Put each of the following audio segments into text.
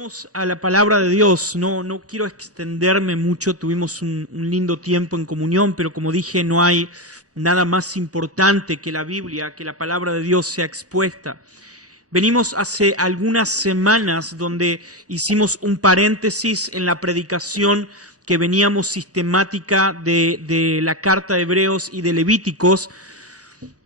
Vamos a la palabra de Dios. No quiero extenderme mucho, tuvimos un lindo tiempo en comunión, pero como dije, no hay nada más importante que la Biblia, que la palabra de Dios sea expuesta. Venimos hace algunas semanas donde hicimos un paréntesis en la predicación que veníamos sistemática de la carta de Hebreos y de Levíticos,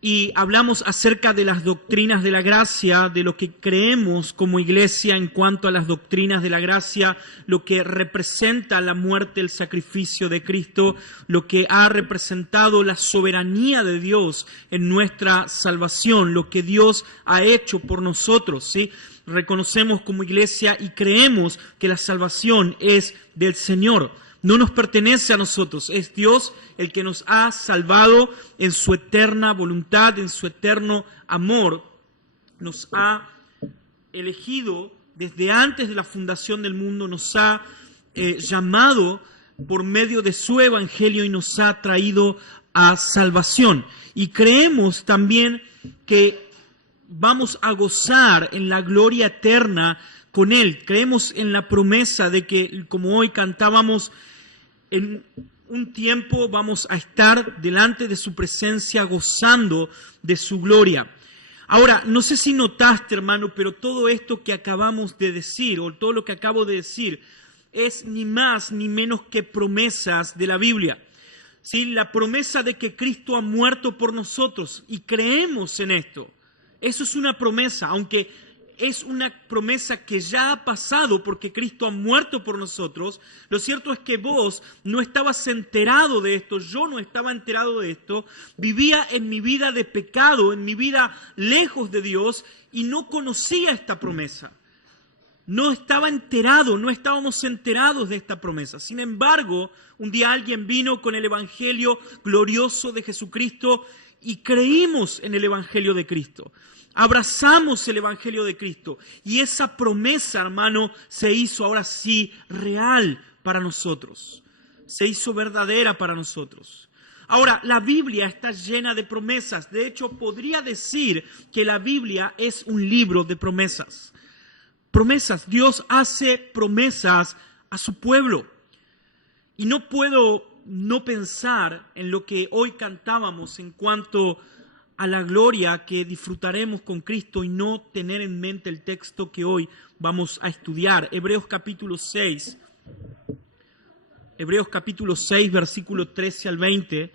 y hablamos acerca de las doctrinas de la gracia, de lo que creemos como iglesia en cuanto a las doctrinas de la gracia, lo que representa la muerte, el sacrificio de Cristo, lo que ha representado la soberanía de Dios en nuestra salvación, lo que Dios ha hecho por nosotros, ¿sí? Reconocemos como iglesia y creemos que la salvación es del Señor. No nos pertenece a nosotros, es Dios el que nos ha salvado en su eterna voluntad, en su eterno amor. Nos ha elegido desde antes de la fundación del mundo, nos ha llamado por medio de su evangelio y nos ha traído a salvación. Y creemos también que vamos a gozar en la gloria eterna con Él. Creemos en la promesa de que, como hoy cantábamos, en un tiempo vamos a estar delante de su presencia gozando de su gloria. Ahora, no sé si notaste, hermano, pero todo esto que acabamos de decir, o todo lo que acabo de decir, es ni más ni menos que promesas de la Biblia. ¿Sí? La promesa de que Cristo ha muerto por nosotros y creemos en esto. Eso es una promesa, aunque es una promesa que ya ha pasado porque Cristo ha muerto por nosotros. Lo cierto es que vos no estabas enterado de esto, yo no estaba enterado de esto, vivía en mi vida de pecado, en mi vida lejos de Dios y no conocía esta promesa. No estaba enterado, no estábamos enterados de esta promesa. Sin embargo, un día alguien vino con el evangelio glorioso de Jesucristo y creímos en el evangelio de Cristo. Abrazamos el evangelio de Cristo y esa promesa, hermano, se hizo ahora sí real para nosotros. Se hizo verdadera para nosotros. Ahora, la Biblia está llena de promesas. De hecho, podría decir que la Biblia es un libro de promesas. Promesas. Dios hace promesas a su pueblo. Y no puedo no pensar en lo que hoy cantábamos en cuanto a la gloria que disfrutaremos con Cristo y no tener en mente el texto que hoy vamos a estudiar. Hebreos capítulo 6, versículo 13 al 20.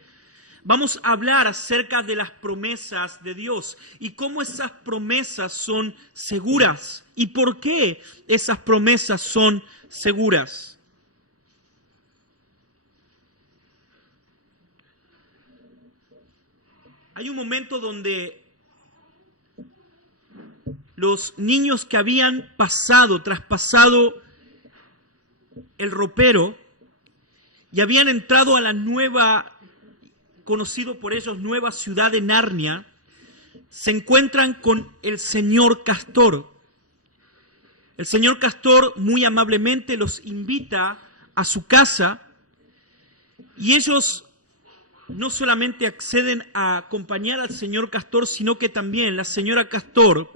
Vamos a hablar acerca de las promesas de Dios y cómo esas promesas son seguras y por qué esas promesas son seguras. Hay un momento donde los niños que habían traspasado el ropero y habían entrado a la nueva, conocido por ellos, nueva ciudad de Narnia, se encuentran con el señor Castor. El señor Castor muy amablemente los invita a su casa y ellos no solamente acceden a acompañar al señor Castor, sino que también la señora Castor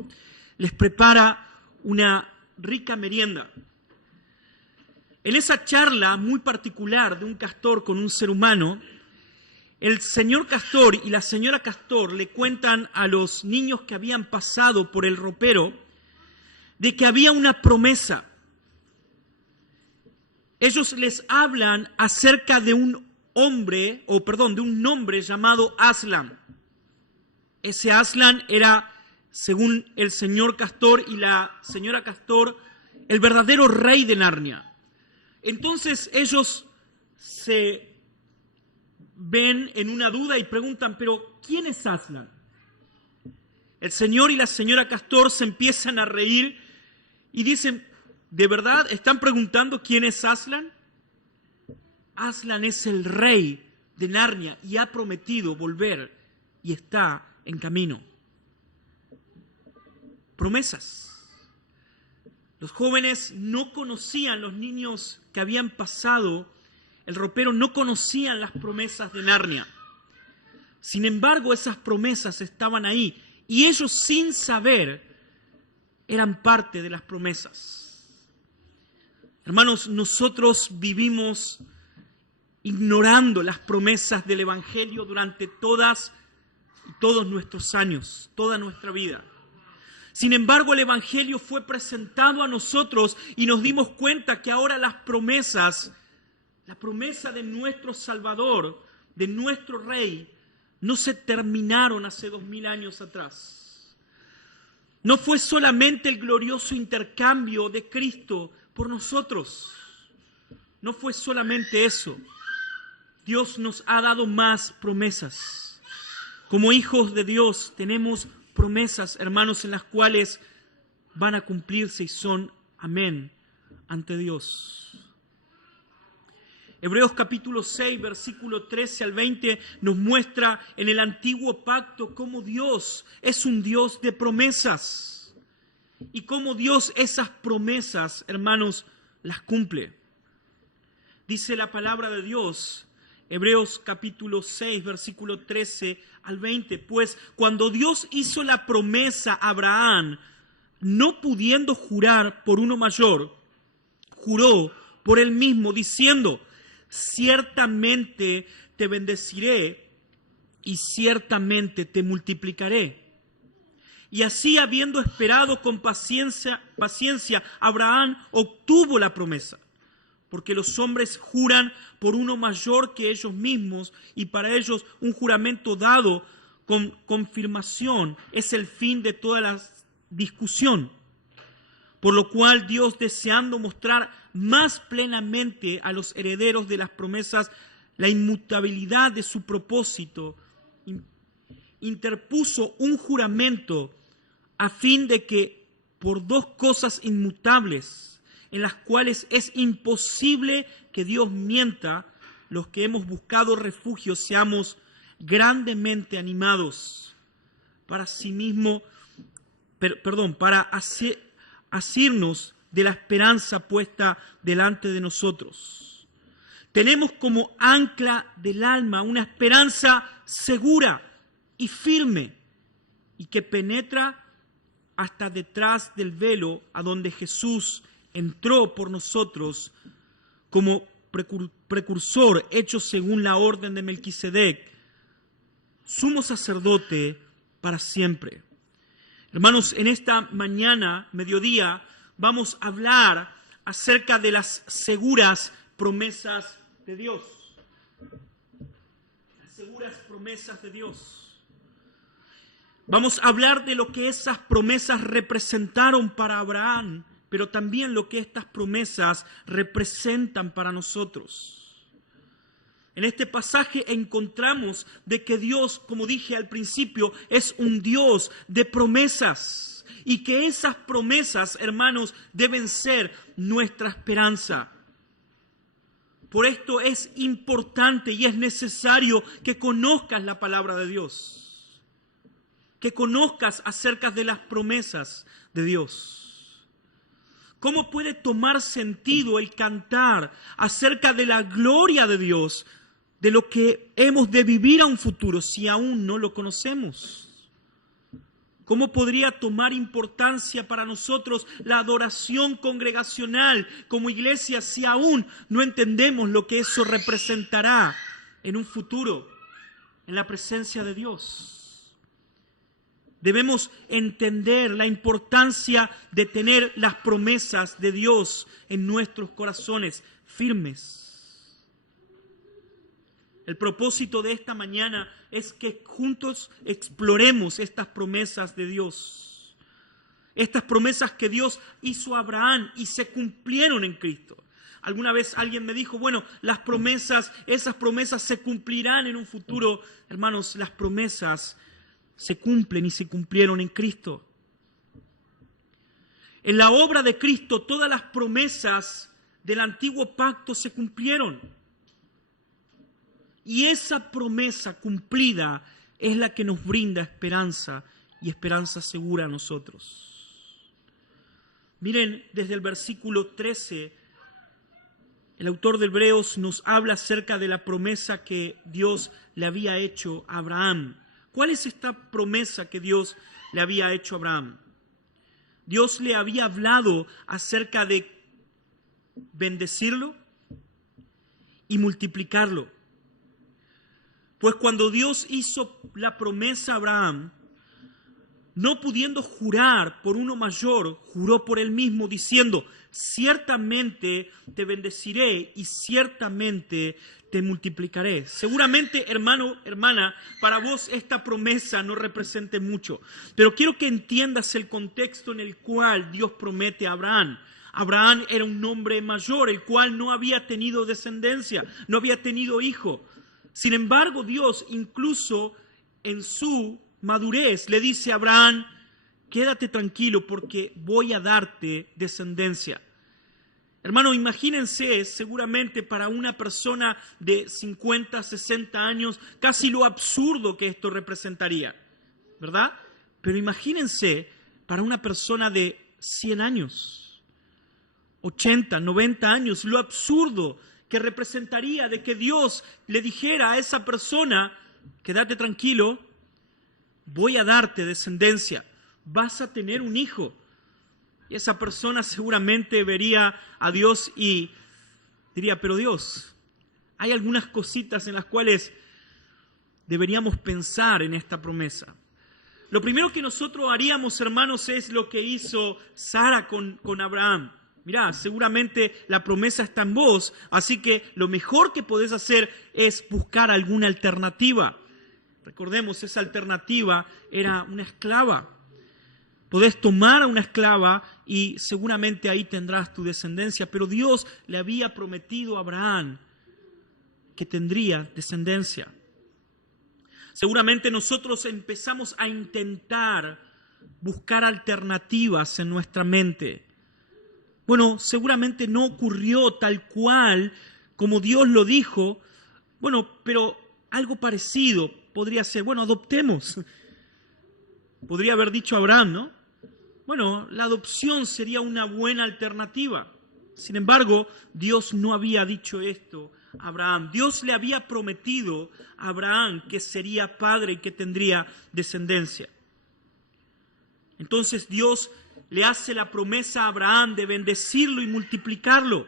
les prepara una rica merienda. En esa charla muy particular de un castor con un ser humano, el señor castor y la señora castor le cuentan a los niños que habían pasado por el ropero de que había una promesa. Ellos les hablan acerca de un nombre llamado Aslan. Ese Aslan era, según el señor castor y la señora castor, el verdadero rey de Narnia. Entonces ellos se ven en una duda y preguntan, pero ¿quién es Aslan? El señor y la señora castor se empiezan a reír y dicen, ¿de verdad están preguntando quién es Aslan? Aslan es el rey de Narnia y ha prometido volver y está en camino. Promesas. Los jóvenes no conocían, los niños que habían pasado el ropero no conocían las promesas de Narnia. Sin embargo, esas promesas estaban ahí y ellos, sin saber, eran parte de las promesas. Hermanos, nosotros vivimos ignorando las promesas del Evangelio durante todos nuestros años, toda nuestra vida. Sin embargo, el Evangelio fue presentado a nosotros y nos dimos cuenta que ahora las promesas, la promesa de nuestro Salvador, de nuestro Rey, no se terminaron hace 2000 años atrás. No fue solamente el glorioso intercambio de Cristo por nosotros. No fue solamente eso. Dios nos ha dado más promesas. Como hijos de Dios tenemos promesas, hermanos, en las cuales van a cumplirse y son amén ante Dios. Hebreos capítulo 6, versículo 13 al 20 nos muestra en el antiguo pacto cómo Dios es un Dios de promesas y cómo Dios esas promesas, hermanos, las cumple. Dice la palabra de Dios, Hebreos capítulo 6, versículo 13 al 20, pues cuando Dios hizo la promesa a Abraham, no pudiendo jurar por uno mayor, juró por él mismo, diciendo, ciertamente te bendeciré y ciertamente te multiplicaré. Y así, habiendo esperado con paciencia, Abraham obtuvo la promesa. Porque los hombres juran por uno mayor que ellos mismos, y para ellos un juramento dado con confirmación es el fin de toda la discusión. Por lo cual Dios, deseando mostrar más plenamente a los herederos de las promesas la inmutabilidad de su propósito, interpuso un juramento a fin de que por dos cosas inmutables, en las cuales es imposible que Dios mienta, los que hemos buscado refugio seamos grandemente animados para asirnos de la esperanza puesta delante de nosotros. Tenemos como ancla del alma una esperanza segura y firme y que penetra hasta detrás del velo, a donde Jesús entró por nosotros como precursor, hecho según la orden de Melquisedec, sumo sacerdote para siempre. Hermanos, en esta mañana, mediodía, vamos a hablar acerca de las seguras promesas de Dios. Las seguras promesas de Dios. Vamos a hablar de lo que esas promesas representaron para Abraham, pero también lo que estas promesas representan para nosotros. En este pasaje encontramos de que Dios, como dije al principio, es un Dios de promesas y que esas promesas, hermanos, deben ser nuestra esperanza. Por esto es importante y es necesario que conozcas la palabra de Dios, que conozcas acerca de las promesas de Dios. ¿Cómo puede tomar sentido el cantar acerca de la gloria de Dios, de lo que hemos de vivir a un futuro, si aún no lo conocemos? ¿Cómo podría tomar importancia para nosotros la adoración congregacional como iglesia si aún no entendemos lo que eso representará en un futuro, en la presencia de Dios? Debemos entender la importancia de tener las promesas de Dios en nuestros corazones firmes. El propósito de esta mañana es que juntos exploremos estas promesas de Dios. Estas promesas que Dios hizo a Abraham y se cumplieron en Cristo. Alguna vez alguien me dijo, bueno, esas promesas se cumplirán en un futuro. Hermanos, las promesas se cumplen y se cumplieron en Cristo. En la obra de Cristo, todas las promesas del antiguo pacto se cumplieron. Y esa promesa cumplida es la que nos brinda esperanza y esperanza segura a nosotros. Miren, desde el versículo 13, el autor de Hebreos nos habla acerca de la promesa que Dios le había hecho a Abraham. ¿Cuál es esta promesa que Dios le había hecho a Abraham? Dios le había hablado acerca de bendecirlo y multiplicarlo. Pues cuando Dios hizo la promesa a Abraham, no pudiendo jurar por uno mayor, juró por él mismo diciendo, ciertamente te bendeciré y ciertamente te multiplicaré. Seguramente, hermano, hermana, para vos esta promesa no represente mucho, pero quiero que entiendas el contexto en el cual Dios promete a Abraham. Abraham era un hombre mayor, el cual no había tenido descendencia, no había tenido hijo. Sin embargo, Dios, incluso en su madurez, le dice a Abraham, quédate tranquilo porque voy a darte descendencia. Hermano, imagínense, seguramente para una persona de 50, 60 años, casi lo absurdo que esto representaría, ¿verdad? Pero imagínense para una persona de 100 años, 80, 90 años, lo absurdo que representaría de que Dios le dijera a esa persona, quédate tranquilo, voy a darte descendencia, vas a tener un hijo. Y esa persona seguramente vería a Dios y diría, pero Dios, hay algunas cositas en las cuales deberíamos pensar en esta promesa. Lo primero que nosotros haríamos, hermanos, es lo que hizo Sara con Abraham. Mirá, seguramente la promesa está en vos, así que lo mejor que podés hacer es buscar alguna alternativa. Recordemos, esa alternativa era una esclava. Podés tomar a una esclava y seguramente ahí tendrás tu descendencia, pero Dios le había prometido a Abraham que tendría descendencia. Seguramente nosotros empezamos a intentar buscar alternativas en nuestra mente. Bueno, seguramente no ocurrió tal cual como Dios lo dijo. Bueno, pero algo parecido podría ser. Bueno, adoptemos. Podría haber dicho Abraham, ¿no? Bueno, la adopción sería una buena alternativa. Sin embargo, Dios no había dicho esto a Abraham. Dios le había prometido a Abraham que sería padre y que tendría descendencia. Entonces Dios le hace la promesa a Abraham de bendecirlo y multiplicarlo.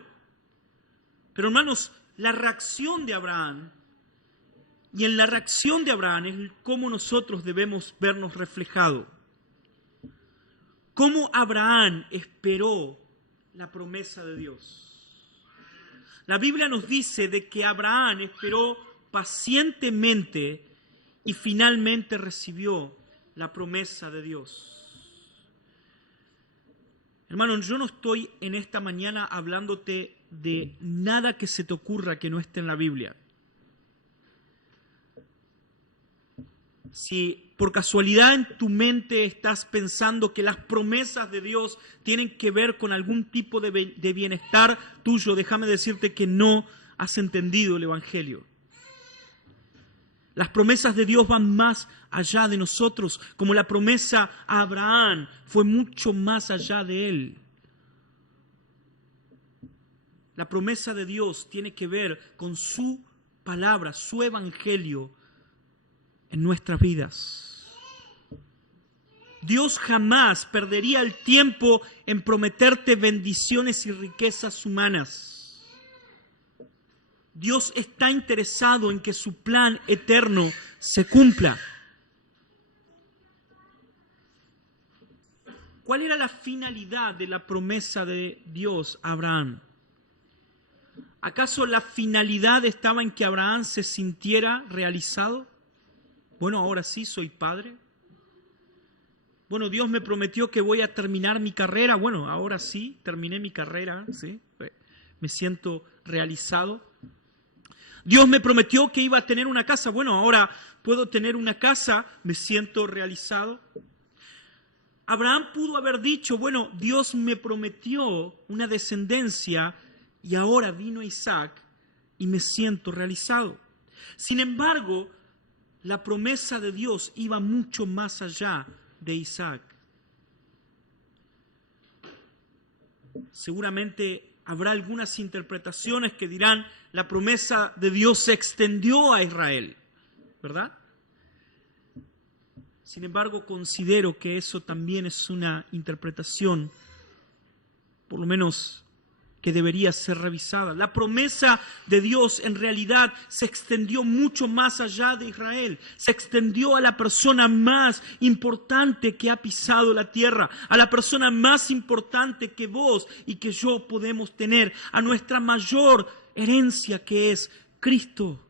Pero hermanos, la reacción de Abraham, y en la reacción de Abraham es cómo nosotros debemos vernos reflejados. Cómo Abraham esperó la promesa de Dios. La Biblia nos dice de que Abraham esperó pacientemente y finalmente recibió la promesa de Dios. Hermano, yo no estoy en esta mañana hablándote de nada que se te ocurra que no esté en la Biblia. Si por casualidad en tu mente estás pensando que las promesas de Dios tienen que ver con algún tipo de bienestar tuyo, déjame decirte que no has entendido el Evangelio. Las promesas de Dios van más allá de nosotros, como la promesa a Abraham fue mucho más allá de él. La promesa de Dios tiene que ver con su palabra, su evangelio en nuestras vidas. Dios jamás perdería el tiempo en prometerte bendiciones y riquezas humanas. Dios está interesado en que su plan eterno se cumpla. ¿Cuál era la finalidad de la promesa de Dios a Abraham? ¿Acaso la finalidad estaba en que Abraham se sintiera realizado? Bueno, ahora sí soy padre. Bueno, Dios me prometió que voy a terminar mi carrera. Bueno, ahora sí, terminé mi carrera, ¿sí? Me siento realizado. Dios me prometió que iba a tener una casa. Bueno, ahora puedo tener una casa, me siento realizado. Abraham pudo haber dicho, bueno, Dios me prometió una descendencia y ahora vino Isaac y me siento realizado. Sin embargo, la promesa de Dios iba mucho más allá de Isaac. Seguramente habrá algunas interpretaciones que dirán, la promesa de Dios se extendió a Israel, ¿verdad? Sin embargo, considero que eso también es una interpretación, por lo menos que debería ser revisada. La promesa de Dios en realidad se extendió mucho más allá de Israel. Se extendió a la persona más importante que ha pisado la tierra, a la persona más importante que vos y que yo podemos tener, a nuestra mayor herencia que es Cristo.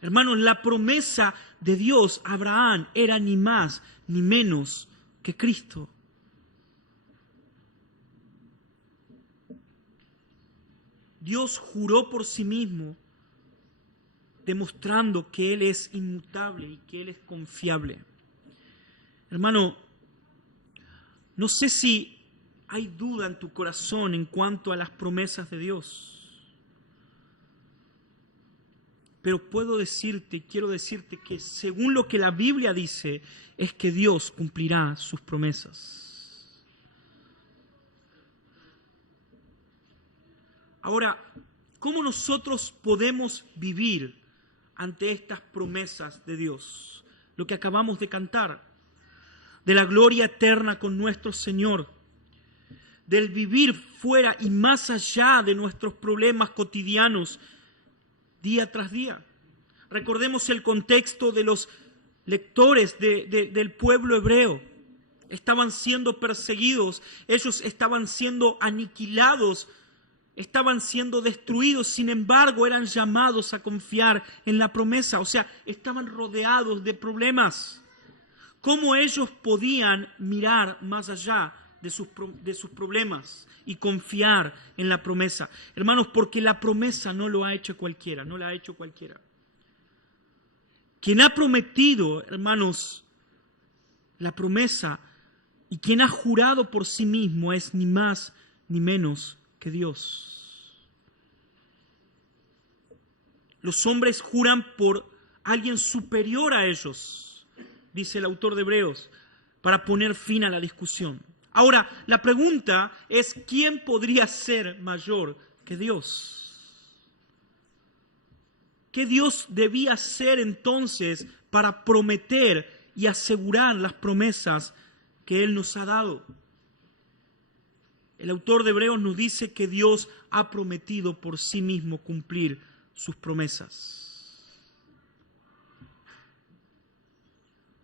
Hermanos, la promesa de Dios a Abraham era ni más ni menos que Cristo. Dios juró por sí mismo, demostrando que Él es inmutable y que Él es confiable. Hermano, no sé si hay duda en tu corazón en cuanto a las promesas de Dios. Pero quiero decirte que según lo que la Biblia dice, es que Dios cumplirá sus promesas. Ahora, ¿cómo nosotros podemos vivir ante estas promesas de Dios? Lo que acabamos de cantar, de la gloria eterna con nuestro Señor, del vivir fuera y más allá de nuestros problemas cotidianos, día tras día. Recordemos el contexto de los lectores del pueblo hebreo. Estaban siendo perseguidos, ellos estaban siendo aniquilados, estaban siendo destruidos, sin embargo eran llamados a confiar en la promesa, o sea, estaban rodeados de problemas. ¿Cómo ellos podían mirar más allá de sus problemas y confiar en la promesa? Hermanos, porque la promesa no lo ha hecho cualquiera, no la ha hecho cualquiera. Quien ha prometido, hermanos, la promesa y quien ha jurado por sí mismo es ni más ni menos que Dios. Los hombres juran por alguien superior a ellos, dice el autor de Hebreos, para poner fin a la discusión. Ahora, la pregunta es, ¿quién podría ser mayor que Dios? ¿Qué Dios debía hacer entonces para prometer y asegurar las promesas que Él nos ha dado? El autor de Hebreos nos dice que Dios ha prometido por sí mismo cumplir sus promesas.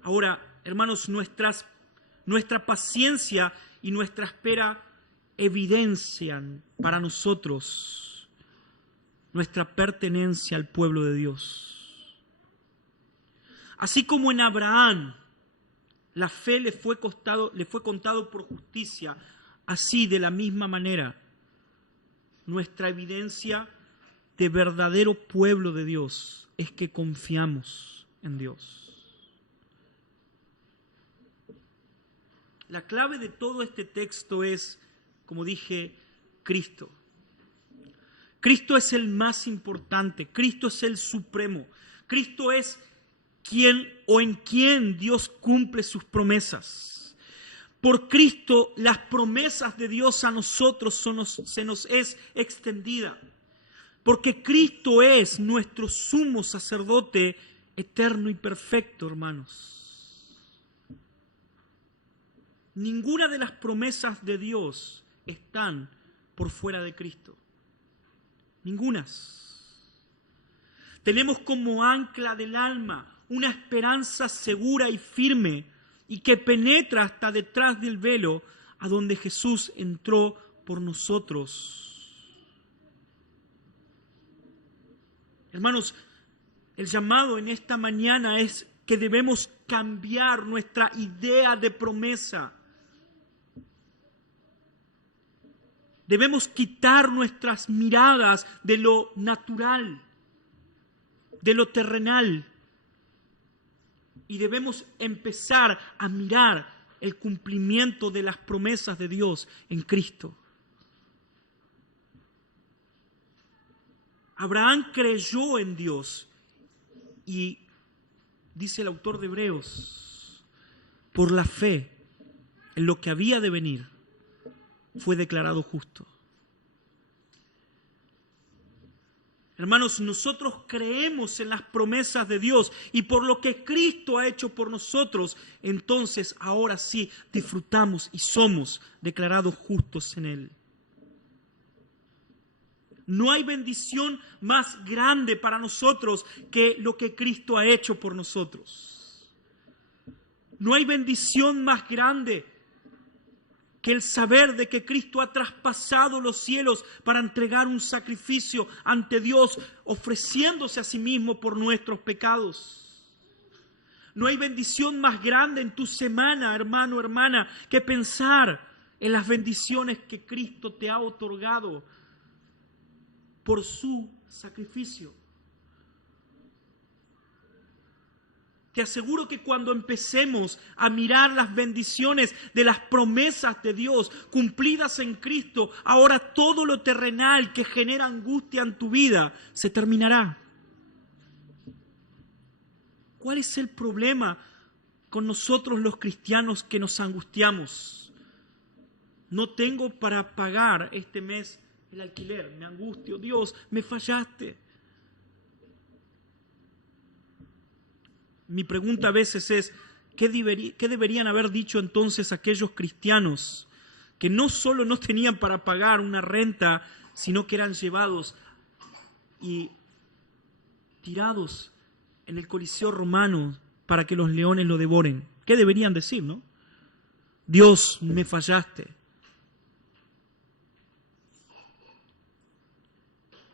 Ahora, hermanos, nuestra paciencia y nuestra espera evidencian para nosotros nuestra pertenencia al pueblo de Dios. Así como en Abraham la fe le fue contado por justicia, así de la misma manera nuestra evidencia de verdadero pueblo de Dios es que confiamos en Dios. La clave de todo este texto es, como dije, Cristo. Cristo es el más importante, Cristo es el supremo, Cristo es quien o en quien Dios cumple sus promesas. Por Cristo las promesas de Dios a nosotros se nos es extendida, porque Cristo es nuestro sumo sacerdote eterno y perfecto, hermanos. Ninguna de las promesas de Dios están por fuera de Cristo. Ningunas. Tenemos como ancla del alma una esperanza segura y firme y que penetra hasta detrás del velo a donde Jesús entró por nosotros. Hermanos, el llamado en esta mañana es que debemos cambiar nuestra idea de promesa. Debemos quitar nuestras miradas de lo natural, de lo terrenal, y debemos empezar a mirar el cumplimiento de las promesas de Dios en Cristo. Abraham creyó en Dios y, dice el autor de Hebreos, por la fe en lo que había de venir, fue declarado justo. Hermanos, nosotros creemos en las promesas de Dios y por lo que Cristo ha hecho por nosotros, entonces ahora sí disfrutamos y somos declarados justos en Él. No hay bendición más grande para nosotros que lo que Cristo ha hecho por nosotros. No hay bendición más grande que el saber de que Cristo ha traspasado los cielos para entregar un sacrificio ante Dios, ofreciéndose a sí mismo por nuestros pecados. No hay bendición más grande en tu semana, hermano, hermana, que pensar en las bendiciones que Cristo te ha otorgado por su sacrificio. Te aseguro que cuando empecemos a mirar las bendiciones de las promesas de Dios cumplidas en Cristo, ahora todo lo terrenal que genera angustia en tu vida se terminará. ¿Cuál es el problema con nosotros los cristianos que nos angustiamos? No tengo para pagar este mes el alquiler, me angustio, Dios, me fallaste. Mi pregunta a veces es, ¿qué deberían haber dicho entonces aquellos cristianos que no solo no tenían para pagar una renta, sino que eran llevados y tirados en el Coliseo romano para que los leones lo devoren? ¿Qué deberían decir, no? Dios, me fallaste.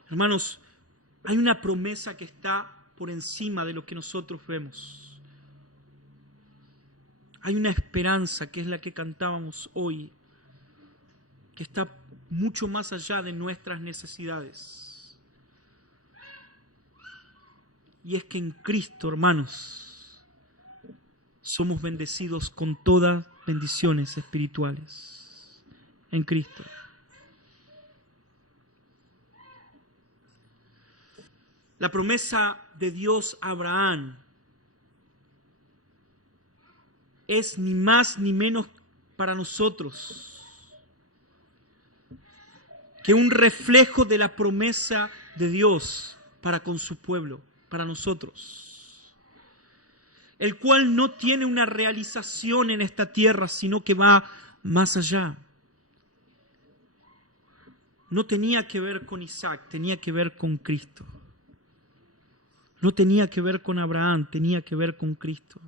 Hermanos, hay una promesa que está por encima de lo que nosotros vemos. Hay una esperanza que es la que cantábamos hoy, que está mucho más allá de nuestras necesidades. Y es que en Cristo, hermanos, somos bendecidos con todas bendiciones espirituales. En Cristo. La promesa de Dios a Abraham es ni más ni menos para nosotros que un reflejo de la promesa de Dios para con su pueblo, para nosotros, el cual no tiene una realización en esta tierra, sino que va más allá. No tenía que ver con Isaac, tenía que ver con Cristo. No tenía que ver con Abraham, tenía que ver con Cristo.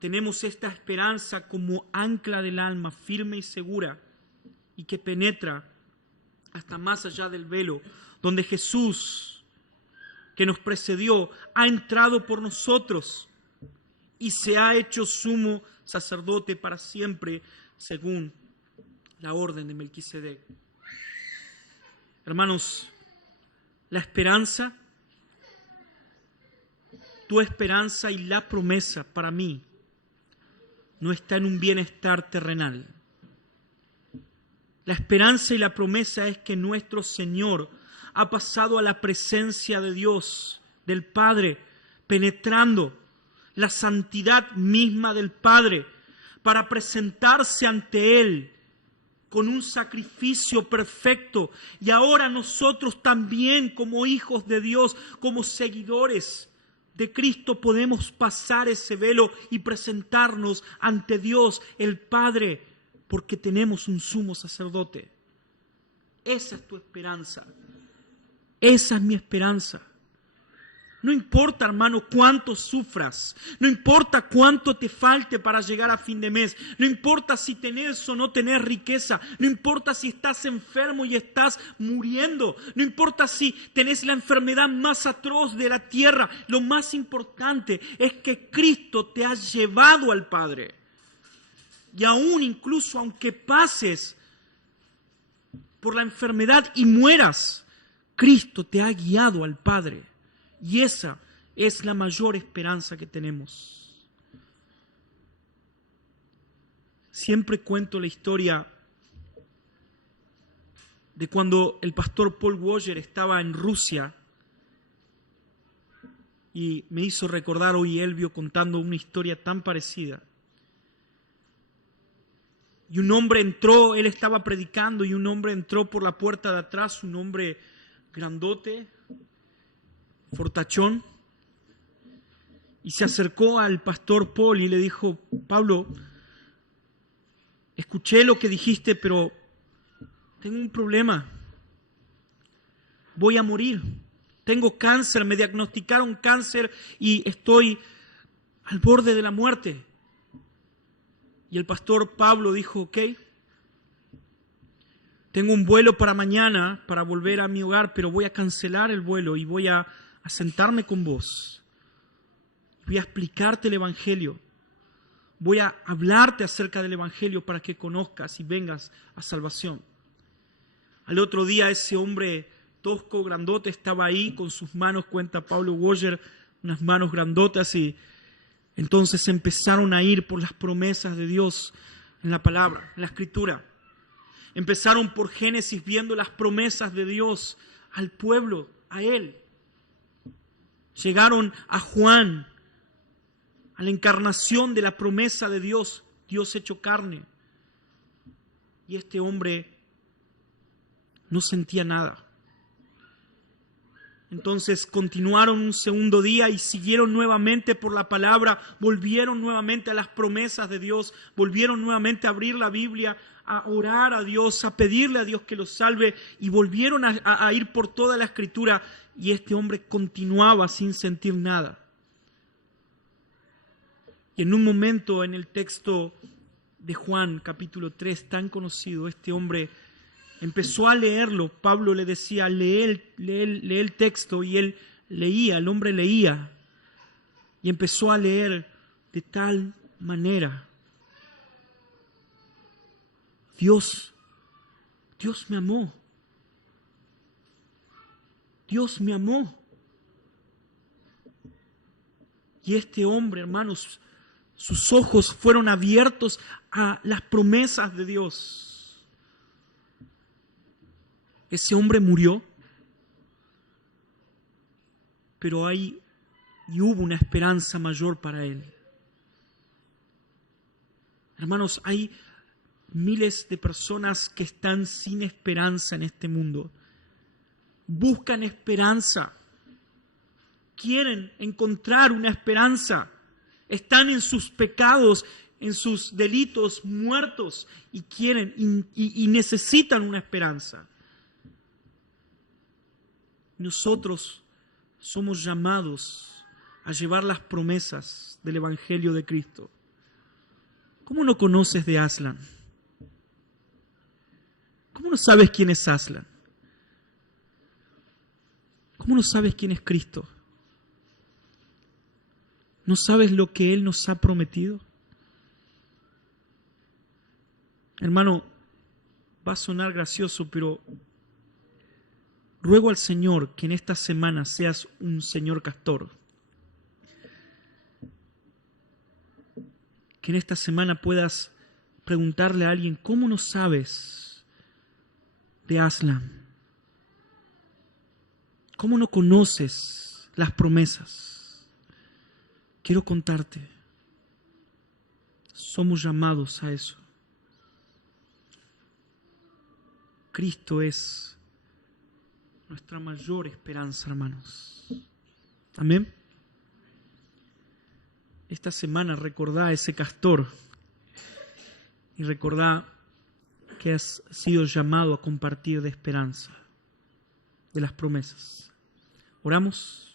Tenemos esta esperanza como ancla del alma, firme y segura, y que penetra hasta más allá del velo, donde Jesús, que nos precedió, ha entrado por nosotros y se ha hecho sumo sacerdote para siempre, según la orden de Melquisedec. Hermanos, la esperanza, tu esperanza y la promesa para mí no está en un bienestar terrenal. La esperanza y la promesa es que nuestro Señor ha pasado a la presencia de Dios, del Padre, penetrando la santidad misma del Padre para presentarse ante Él con un sacrificio perfecto. Y ahora nosotros también, como hijos de Dios, como seguidores de Cristo, podemos pasar ese velo y presentarnos ante Dios el Padre, porque tenemos un sumo sacerdote. Esa es tu esperanza. Esa es mi esperanza. No importa, hermano, cuánto sufras. No importa cuánto te falte para llegar a fin de mes. No importa si tenés o no tenés riqueza. No importa si estás enfermo y estás muriendo. No importa si tenés la enfermedad más atroz de la tierra. Lo más importante es que Cristo te ha llevado al Padre. Y aún incluso aunque pases por la enfermedad y mueras, Cristo te ha guiado al Padre. Y esa es la mayor esperanza que tenemos. Siempre cuento la historia de cuando el pastor Paul Washer estaba en Rusia y me hizo recordar hoy Elvio contando una historia tan parecida. Y un hombre entró, él estaba predicando y un hombre entró por la puerta de atrás, un hombre grandote, fortachón, y se acercó al pastor Paul y le dijo: Pablo, escuché lo que dijiste, pero tengo un problema. Voy a morir. Tengo cáncer, me diagnosticaron cáncer y estoy al borde de la muerte. Y el pastor Pablo dijo: ok, tengo un vuelo para mañana para volver a mi hogar, pero voy a cancelar el vuelo y voy a sentarme con vos. Voy a explicarte el Evangelio. Voy a hablarte acerca del Evangelio para que conozcas y vengas a salvación. Al otro día ese hombre tosco, grandote, estaba ahí con sus manos, cuenta Pablo Washer, unas manos grandotas, y entonces empezaron a ir por las promesas de Dios en la palabra, en la Escritura. Empezaron por Génesis viendo las promesas de Dios al pueblo, a él. Llegaron a Juan, a la encarnación de la promesa de Dios, Dios hecho carne. Y este hombre no sentía nada. Entonces continuaron un segundo día y siguieron nuevamente por la palabra, volvieron nuevamente a las promesas de Dios, volvieron nuevamente a abrir la Biblia, a orar a Dios, a pedirle a Dios que los salve, y volvieron a ir por toda la Escritura, y este hombre continuaba sin sentir nada. Y en un momento en el texto de Juan, capítulo 3, tan conocido, este hombre empezó a leerlo. Pablo le decía: lee el texto, y él leía, el hombre leía, y empezó a leer de tal manera: Dios me amó. Dios me amó. Y este hombre, hermanos, sus ojos fueron abiertos a las promesas de Dios. Ese hombre murió, pero hubo una esperanza mayor para él. Hermanos, hay miles de personas que están sin esperanza en este mundo. Buscan esperanza. Quieren encontrar una esperanza. Están en sus pecados, en sus delitos, muertos, y quieren y necesitan una esperanza. Nosotros somos llamados a llevar las promesas del Evangelio de Cristo. ¿Cómo no conoces de Aslan? ¿Cómo no sabes quién es Aslan? ¿Cómo no sabes quién es Cristo? ¿No sabes lo que Él nos ha prometido? Hermano, va a sonar gracioso, pero ruego al Señor que en esta semana seas un Señor Castor. Que en esta semana puedas preguntarle a alguien: ¿cómo no sabes de Aslan? ¿Cómo no conoces las promesas? Quiero contarte, somos llamados a eso. Cristo es nuestra mayor esperanza, hermanos. Amén. Esta semana recordá a ese castor y recordá que has sido llamado a compartir de esperanza, de las promesas. Oramos.